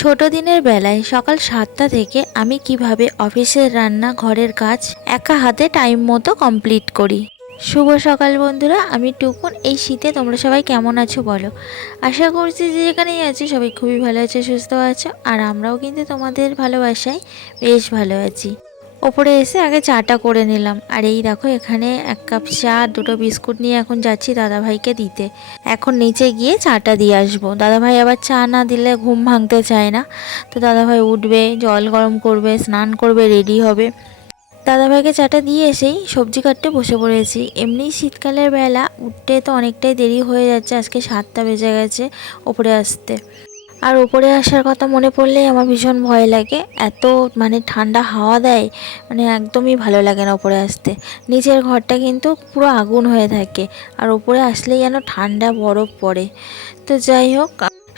ছোট দিনের বেলায় সকাল 7টা থেকে আমি কিভাবে অফিসের রান্না ঘরের কাজ একা হাতে টাইম মতো কমপ্লিট করি। শুভ সকাল বন্ধুরা, আমি টুকুন। এই শীতে তোমরা সবাই কেমন আছো বলো। আশা করছি যে যেখানেই আছি সবাই খুবই ভালো আছে, সুস্থ আছো, আর আমরাও কিন্তু তোমাদের ভালোবাসায় বেশ ভালো আছি। ওপরে এসে আগে চাটা করে নিলাম, আর এই দেখো এখানে 1 কাপ চা আর 2টো বিস্কুট নিয়ে এখন যাচ্ছি দাদাভাইকে দিতে। এখন নিচে গিয়ে চাটা দিয়ে আসবো। দাদাভাই আবার চা না দিলে ঘুম ভাঙতে চায় না, তো দাদাভাই উঠবে, জল গরম করবে, স্নান করবে, রেডি হবে। দাদাভাইকে চাটা দিয়ে এসেই সবজি কাটতে বসে পড়েছি। এমনি শীতকালের বেলা উঠতে তো অনেকটাই দেরি হয়ে যাচ্ছে, আজকে 7টা বেজে গেছে ওপরে আসতে। আর উপরে আসার কথা মনে পড়লেই আমার ভীষণ ভয় লাগে, এত ঠান্ডা হাওয়া দেয়, একদমই ভালো লাগে না উপরে আসতে। নিচের ঘরটা কিন্তু পুরো আগুন হয়ে থাকে, আর উপরে আসলেই যেন ঠান্ডা বরফ পড়ে। তো যাই হোক,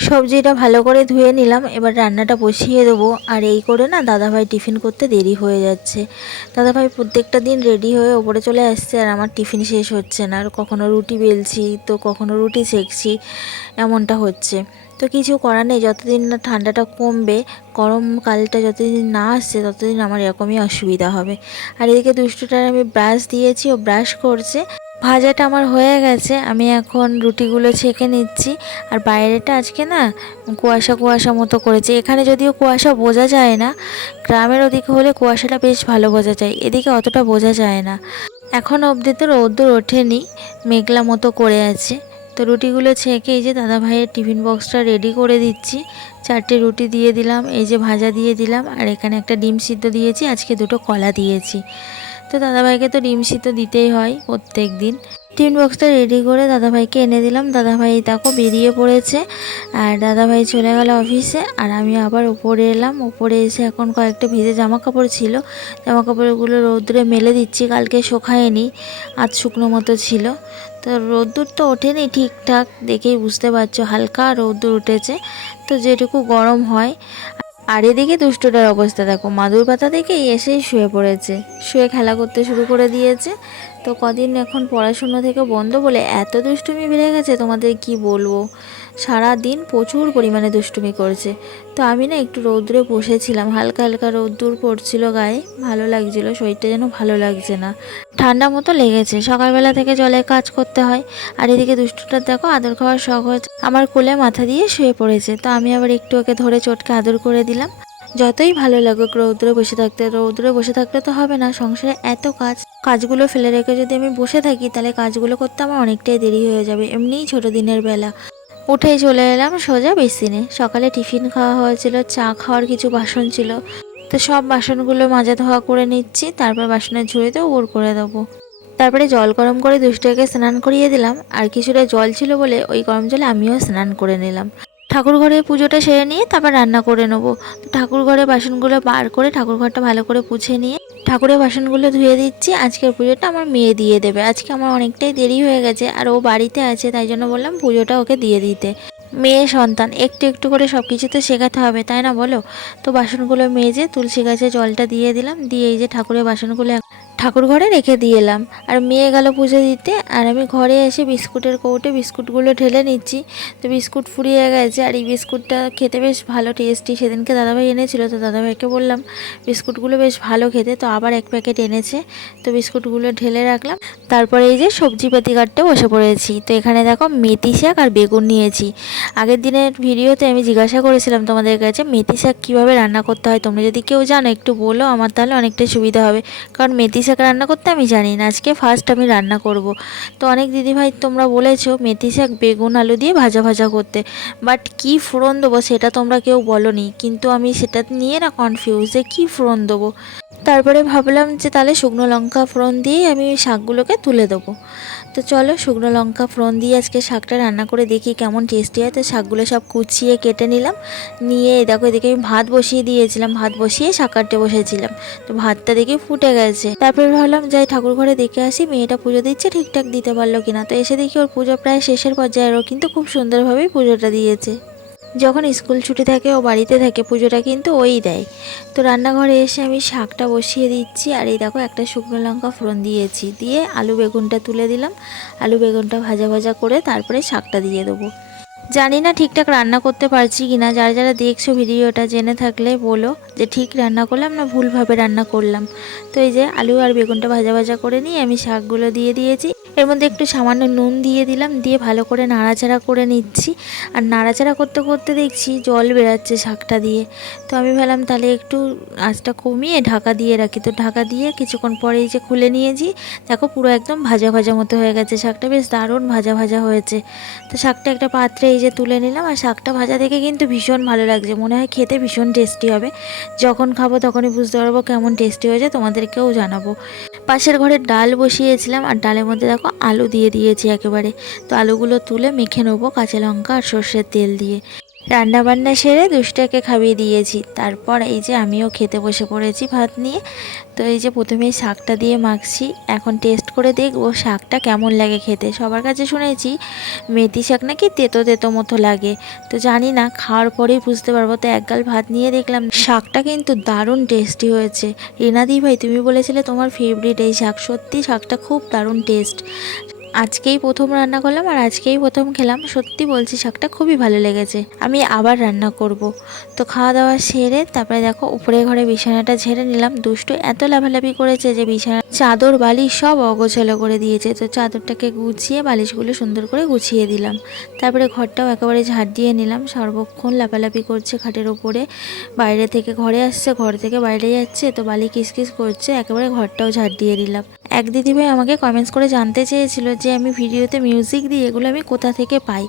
সবজিটা ভালো করে ধুয়ে নিলাম, এবার রান্নাটা বসিয়ে দেবো। আর এই করে না দাদাভাই টিফিন করতে দেরি হয়ে যাচ্ছে। দাদাভাই প্রত্যেকটা দিন রেডি হয়ে ওপরে চলে আসছে, আর আমার টিফিন শেষ হচ্ছে না। আর কখনো রুটি বেলছি তো কখনো রুটি সেঁকছি, এমনটা হচ্ছে। তো কিছু করার নেই, যতদিন না ঠান্ডাটা কমবে, গরমকালটা যতদিন না আসছে ততদিন আমার এরকমই অসুবিধা হবে। আর এদিকে দুষ্টুটার আমি ব্রাশ দিয়েছি, ও ব্রাশ করছে। ভাজাটা আমার হয়ে গেছে, আমি এখন রুটিগুলো ছেঁকে নিচ্ছি। আর বাইরেটা আজকে না কুয়াশা কুয়াশা মতো করেছে। এখানে যদিও কুয়াশা বোঝা যায় না, গ্রামের ওদিকে হলে কুয়াশাটা বেশ ভালো বোঝা যায়, এদিকে অতটা বোঝা যায় না। এখন অবধি তো রোদ্দুর ওঠেনি, মেঘলা মতো করে আছে। তো রুটিগুলো ছেঁকে এই যে দাদা ভাইয়ের টিফিন বক্সটা রেডি করে দিচ্ছি। 4টে রুটি দিয়ে দিলাম, এই যে ভাজা দিয়ে দিলাম, আর এখানে একটা ডিম সিদ্ধ দিয়েছি, আজকে 2টো কলা দিয়েছি। তো দাদাভাইকে তো ডিম সিদ্ধ দিতেই হয় প্রত্যেক দিন। টিফিন বক্সটা রেডি করে দাদাভাইকে এনে দিলাম। দাদাভাই দেখো বেরিয়ে পড়েছে, আর দাদাভাই চলে গেল অফিসে। আর আমি আবার উপরে এলাম। উপরে এসে এখন কয়েকটা ভিজে জামা কাপড় ছিল, জামা কাপড়গুলো রোদ্দুরে মেলে দিচ্ছি, কালকে শুকায়নি, আজ শুকনো মতো ছিল। তো রোদ্দুর তো ওঠেনি ঠিকঠাক, দেখেই বুঝতে পারছো হালকা রোদ্দুর উঠেছে, তো যেটুকু গরম হয়। আর এদিকে দুষ্টটার অবস্থা দেখো, মাদুর পাতা দেখেই এসেই শুয়ে পড়েছে, শুয়ে খেলা করতে শুরু করে দিয়েছে। তো কদিন এখন পড়াশুনো থেকে বন্ধ বলে এত দুষ্টুমি বেড়ে গেছে, তোমাদের কি বলবো। সারা দিন প্রচুর পরিমাণে দুষ্টুমি করছে। তো আমি না একটু রৌদ্রে বসেছিলাম, হালকা হালকা রৌদ্দুর পড়ছিল গায়ে, ভালো লাগছিল, শরীরটা যেন ভালো লাগছে না, ঠান্ডা মতো লেগেছে। সকালবেলা থেকে জলে কাজ করতে হয়। আর এদিকে দুষ্টুটার দেখো আদর খাওয়ার শখ হয়েছে, আমার কোলে মাথা দিয়ে শুয়ে পড়েছে। তো আমি আবার একটু ওকে ধরে চটকে আদর করে দিলাম। যতই ভালো লাগুক রৌদ্রে বসে থাকতে, রৌদ্রে বসে থাকলে তো হবে না, সংসারে এত কাজগুলো ফেলে রেখে যদি আমি বসে থাকি তাহলে কাজগুলো করতে আমার অনেকটাই দেরি হয়ে যাবে। এমনিই ছোট দিনের বেলা। উঠেই চলে এলাম সোজা বেসিনে। সকালে টিফিন খাওয়া হয়েছিল, চা খাওয়ার কিছু বাসন ছিল, তো সব বাসনগুলো মাজা ধোয়া করে নিচ্ছি, তারপর বাসনের ঝুড়িতে উপর করে দেবো। তারপরে জল গরম করে দুষ্টুকে স্নান করিয়ে দিলাম, আর কিছুটা জল ছিল বলে ওই গরম জলে আমিও স্নান করে নিলাম। ঠাকুর ঘরে পুজোটা সেরে নিয়ে তারপর রান্না করে নেবো। তো ঠাকুর ঘরে বাসনগুলো বার করে ঠাকুর ঘরটা ভালো করে পুছে নিয়ে ঠাকুরের বাসনগুলো ধুয়ে দিচ্ছি। আজকের পুজোটা আমার মেয়ে দিয়ে দেবে, আজকে আমার অনেকটাই দেরি হয়ে গেছে, আর ও বাড়িতে আছে, তাই জন্য বললাম পুজোটা ওকে দিয়ে দিতে। মেয়ে সন্তান, একটু একটু করে সব কিছুতে শেখাতে হবে, তাই না বলো। তো বাসনগুলো মেজে তুলসী গাছে জলটা দিয়ে দিলাম, দিয়ে এই যে ঠাকুরের বাসনগুলো ঠাকুর ঘরে রেখে দিয়ে এলাম। আর মেয়ে গেল পুজো দিতে, আর আমি ঘরে এসে বিস্কুটের কৌটে বিস্কুটগুলো ঢেলে নিচ্ছি। তো বিস্কুট ফুরিয়ে গেছে, আর এই বিস্কুটটা খেতে বেশ ভালো টেস্টি। সেদিনকে দাদাভাই এনেছিল, তো দাদাভাইকে বললাম বিস্কুটগুলো বেশ ভালো খেতে, তো আবার 1 প্যাকেট এনেছে। তো বিস্কুটগুলো ঢেলে রাখলাম। তারপরে এই যে সবজিপাতি কাটতে বসে পড়েছি। তো এখানে দেখো মেথি শাক আর বেগুন নিয়েছি। আগের দিনের ভিডিওতে আমি জিজ্ঞাসা করেছিলাম তোমাদের কাছে মেথি শাক কীভাবে রান্না করতে হয়, তোমরা যদি কেউ জানো একটু বলো, আমার তাহলে অনেকটাই সুবিধা হবে, কারণ মেথি শাক রান্না করতে আমি জানি না, আজকে ফার্স্ট আমি রান্না করব। তো অনেক দিদিভাই তোমরা বলেছো মেথি শাক বেগুন আলু দিয়ে ভাজা ভাজা করতে, বাট কী ফোড়ন দেবো সেটা তোমরা কেউ বলোনি, কিন্তু আমি সেটা নিয়ে না কনফিউজ যে কী ফোড়ন দেবো। তারপরে ভাবলাম যে তাহলে শুকনো লঙ্কা ফোড়ন দিয়েই আমি ওই শাকগুলোকে তুলে দেবো। তো তো চলো শুকনো লঙ্কা ফোড়ন দিয়ে আজকে শাকটা রান্না করে দেখি কেমন টেস্টি হয়। তো শাকগুলো সব কুচিয়ে কেটে নিলাম, নিয়ে দেখো এদিকে আমি ভাত বসিয়ে দিয়েছিলাম, ভাত বসিয়ে শাক কাটতে বসেছিলাম। তো ভাতটা দেখে ফুটে গেছে, তারপরে ভাবলাম যাই ঠাকুর ঘরে দেখে আসি মেয়েটা পুজো দিচ্ছে ঠিকঠাক দিতে পারলো কিনা। তো এসে দেখি ওর পুজো প্রায় শেষের পর্যায়ে, ও কিন্তু খুব সুন্দরভাবেই পুজোটা দিয়েছে। যখন স্কুল ছুটি থাকে ও বাড়িতে থাকে পুজোটা কিন্তু ওই দেয়। তো রান্নাঘরে এসে আমি শাকটা বসিয়ে দিচ্ছি, আর এই দেখো একটা শুকনো লঙ্কা ফোড়ন দিয়েছি, দিয়ে আলু বেগুনটা তুলে দিলাম। আলু বেগুনটা ভাজা ভাজা করে তারপরে শাকটা দিয়ে দেবো। জানি না ঠিকঠাক রান্না করতে পারছি কিনা, যারা যারা দেখছো ভিডিওটা জেনে থাকলে বলো যে ঠিক রান্না করলাম না ভুলভাবে রান্না করলাম। তো এই যে আলু আর বেগুনটা ভাজা ভাজা করে নিয়ে আমি শাকগুলো দিয়ে দিয়েছি, এর মধ্যে একটু সামান্য নুন দিয়ে দিলাম, দিয়ে ভালো করে নাড়াচাড়া করে নিচ্ছি। আর নাড়াচাড়া করতে করতে দেখছি জল বেরাচ্ছে শাকটা দিয়ে। তো আমি ভাবলাম তাহলে একটু আঁচটা কমিয়ে ঢাকা দিয়ে রাখি। তো ঢাকা দিয়ে কিছুক্ষণ পরে এই যে খুলে নিয়েছি, দেখো পুরো একদম ভাজা ভাজা মতো হয়ে গেছে শাকটা, বেশ দারুণ ভাজা ভাজা হয়েছে। তো শাকটা একটা পাত্রে এই যে তুলে নিলাম, আর শাকটা ভাজা দেখে কিন্তু ভীষণ ভালো লাগছে, মনে হয় খেতে ভীষণ টেস্টি হবে। যখন খাবো তখনই বুঝতে পারবো কেমন টেস্টি হয়েছে, তোমাদেরকেও জানাবো। পাশের ঘরে ডাল বসিয়েছিলাম, আর ডালের মধ্যে দেখো আলু দিয়ে দিয়েছি একেবারে। তো আলুগুলো তুলে মেখে নেবো কাঁচা লঙ্কা আর সর্ষের তেল দিয়ে। রান্নাবান্না সেরে দুষ্টাকে খাইয়ে দিয়েছি, তারপর এই যে আমিও খেতে বসে পড়েছি ভাত নিয়ে। তো এই যে প্রথমেই শাকটা দিয়ে মাখছি, এখন টেস্ট করে দেখবো শাকটা কেমন লাগে খেতে। সবার কাছে শুনেছি মেথি শাক নাকি তেতো তেতো মতো লাগে, তো জানি না, খাওয়ার পরেই বুঝতে পারবো। তো এক গাল ভাত নিয়ে দেখলাম শাকটা কিন্তু দারুণ টেস্টি হয়েছে। রিনাদি ভাই তুমি বলেছিলে তোমার ফেভারিট এই শাক, সত্যি শাকটা খুব দারুণ টেস্ট। আজকেই প্রথম রান্না করলাম আর আজকেই প্রথম খেলাম, সত্যি বলছি শাকটা খুবই ভালো লেগেছে, আমি আবার রান্না করব। তো খাওয়া দাওয়া সেরে তারপরে দেখো উপরে ঘরে বিছানাটা ঝেড়ে নিলাম। দুষ্টু এত লাফালাফি করেছে যে বিছানা চাদর বালিশ সব অগোছালো করে দিয়েছে। তো চাদরটাকে গুছিয়ে বালিশগুলো সুন্দর করে গুছিয়ে দিলাম, তারপরে ঘরটাও একেবারে ঝাড় দিয়ে নিলাম। সর্বক্ষণ লাফালাফি করছে খাটের ওপরে, বাইরে থেকে ঘরে আসছে, ঘর থেকে বাইরে যাচ্ছে, তো বালি কিসকিস করছে, একেবারে ঘরটাও ঝাড় দিয়ে দিলাম। এক দিদিভাই আমাকে কমেন্টস করে জানতে চেয়েছিল যে আমি ভিডিওতে মিউজিক দিই, এগুলো আমি কোথা থেকে পাই।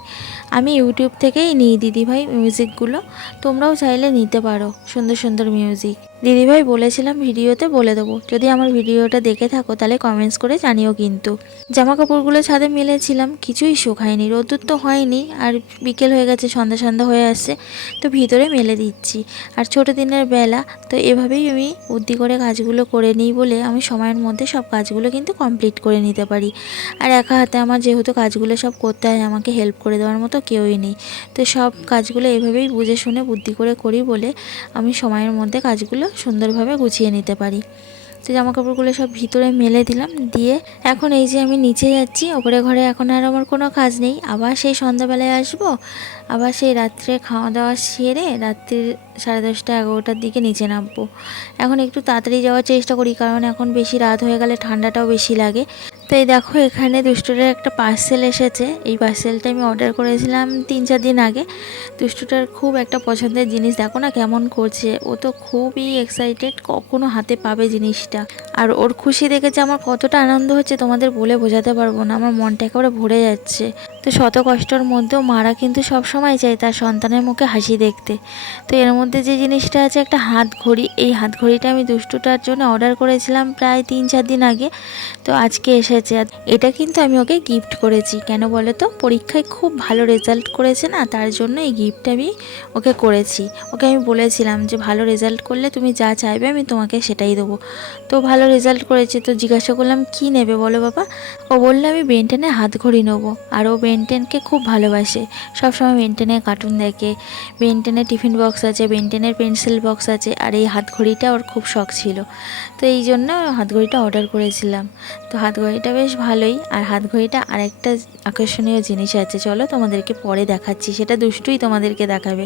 আমি ইউটিউব থেকেই নিই দিদিভাই মিউজিকগুলো, তোমরাও চাইলে নিতে পারো সুন্দর সুন্দর মিউজিক। দিদিভাই বলেছিলাম ভিডিওতে বলে দেবো, যদি আমার ভিডিওটা দেখে থাকো তাহলে কমেন্টস করে জানিও। কিন্তু জামা কাপড়গুলো ছাদে মেলেছিলাম, কিছুই শুকায়নি, রোদ্দুর তো হয়নি, আর বিকেল হয়ে গেছে, সন্ধ্যা সন্ধ্যা হয়ে আসছে, তো ভিতরে মেলে দিচ্ছি। আর ছোটো দিনের বেলা, তো এভাবেই আমি বুদ্ধি করে কাজগুলো করে নিই বলে আমি সময়ের মধ্যে সব কাজগুলো কিন্তু কমপ্লিট করে নিতে পারি। আর একা হাতে আমার যেহেতু কাজগুলো সব করতে হয়, আমাকে হেল্প করে দেওয়ার মতো কেউই নেই। তো সব কাজগুলো এভাবেই বুঝে শুনে বুদ্ধি করে করি বলে আমি সময়ের মধ্যে কাজগুলো সুন্দরভাবে গুছিয়ে নিতে পারি। তো জামাকাপড়গুলো সব ভিতরে মেলে দিলাম, দিয়ে এখন এই যে আমি নিচে যাচ্ছি ওপরে ঘরে, এখন আর আমার কোনো কাজ নেই। আবার সেই সন্ধ্যাবেলায় আসবো, আবার সেই রাত্রে খাওয়া দাওয়া সেরে রাত্রির 10:30 11টার দিকে নিচে নামবো। এখন একটু তাড়াতাড়ি যাওয়ার চেষ্টা করি, কারণ এখন বেশি রাত হয়ে গেলে ঠান্ডাটাও বেশি লাগে। তো এই দেখো এখানে দুষ্টুটার একটা পার্সেল এসেছে, এই পার্সেলটা আমি অর্ডার করেছিলাম 3-4 দিন আগে। দুষ্টুটার খুব একটা পছন্দের জিনিস, দেখো না কেমন করছে, ও তো খুবই এক্সাইটেড কখনো হাতে পাবে জিনিসটা। আর ওর খুশি দেখেছে আমার কতটা আনন্দ হচ্ছে তোমাদের বলে বোঝাতে পারবো না, আমার মনটা একেবারে ভরে যাচ্ছে। তো শত কষ্টর মধ্যেও মারা কিন্তু সব সময় চায় তার সন্তানের মুখে হাসি দেখতে। তো এর মধ্যে যে জিনিসটা আছে একটা হাত ঘড়ি, এই হাত ঘড়িটা আমি দুষ্টুটার জন্য অর্ডার করেছিলাম প্রায় 3-4 দিন আগে, তো আজকে এসেছে। এটা কিন্তু আমি ওকে গিফট করেছি, কেন বলো তো, পরীক্ষায় খুব ভালো রেজাল্ট করেছে না, তার জন্য এই গিফটটা আমি ওকে করেছি। ওকে আমি বলেছিলাম যে ভালো রেজাল্ট করলে তুমি যা চাইবে আমি তোমাকে সেটাই দেবো। তো ভালো রেজাল্ট করেছে, তো জিজ্ঞাসা করলাম কী নেবে বলো বাবা। ও বললো আমি বেনটেনের হাত ঘড়ি নেবো, আর ও বেনটেনকে খুব ভালোবাসে, সবসময় বেনটেনের কার্টুন দেখে। বেনটেনের টিফিন বক্স আছে, বেনটেনের পেন্সিল বক্স আছে, আর এই হাত ঘড়িটা ওর খুব শখ ছিল, তো এই জন্য হাত ঘড়িটা অর্ডার করেছিলাম। তো হাত ঘড়িটা বেশ ভালোই। আর হাত ঘড়িটা আরেকটা আকর্ষণীয় জিনিস আছে, চলো তোমাদেরকে পরে দেখাচ্ছি, সেটা দুষ্টুই তোমাদেরকে দেখাবে।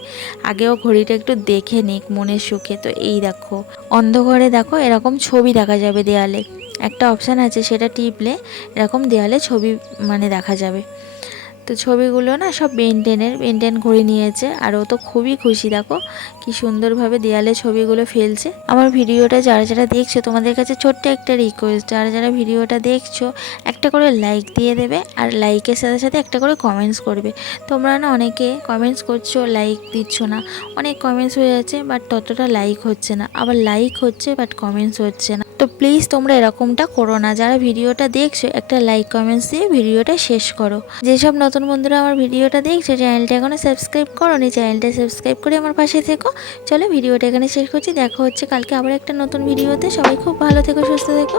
আগেও ঘড়িটা একটু দেখে নিক মনের সুখে। তো এই দেখো অন্ধকারে দেখো এরকম ছবি দেখা যাবে দেয়ালে, একটা অপশান আছে সেটা টিপলে এরকম দেয়ালে ছবি মানে দেখা যাবে। তো ছবিগুলো না সব বেনটেন ঘড়ি নিয়েছে, আর ও তো খুবই খুশি, দেখো কি সুন্দরভাবে দেয়ালে ছবিগুলো ফেলছে। আমার ভিডিওটা যারা যারা দেখছো তোমাদের কাছে ছোট্ট একটা রিকোয়েস্ট, যারা যারা ভিডিওটা দেখছো একটা করে লাইক দিয়ে দেবে, আর লাইকের সাথে সাথে একটা করে কমেন্টস করবে। তোমরা না অনেকে কমেন্টস করছো লাইক দিচ্ছ না, অনেক কমেন্টস হয়ে যাচ্ছে বাট ততটা লাইক হচ্ছে না, আবার লাইক হচ্ছে বাট কমেন্টস হচ্ছে না। তো প্লিজ তোমরা এরকমটা করো না। যারা ভিডিওটা দেখছো একটা লাইক কমেন্টস দিয়ে ভিডিওটা শেষ করো। যেসব নতুন বন্ধুরা আমার ভিডিওটা দেখছো চ্যানেলটা এখনো সাবস্ক্রাইব করোনি, চ্যানেলটা সাবস্ক্রাইব করে আমার পাশে থেকো। চলো ভিডিওটা এখানে শেষ করছি, দেখা হচ্ছে কালকে আবার একটা নতুন ভিডিওতে। সবাই খুব ভালো থেকো, সুস্থ থেকো।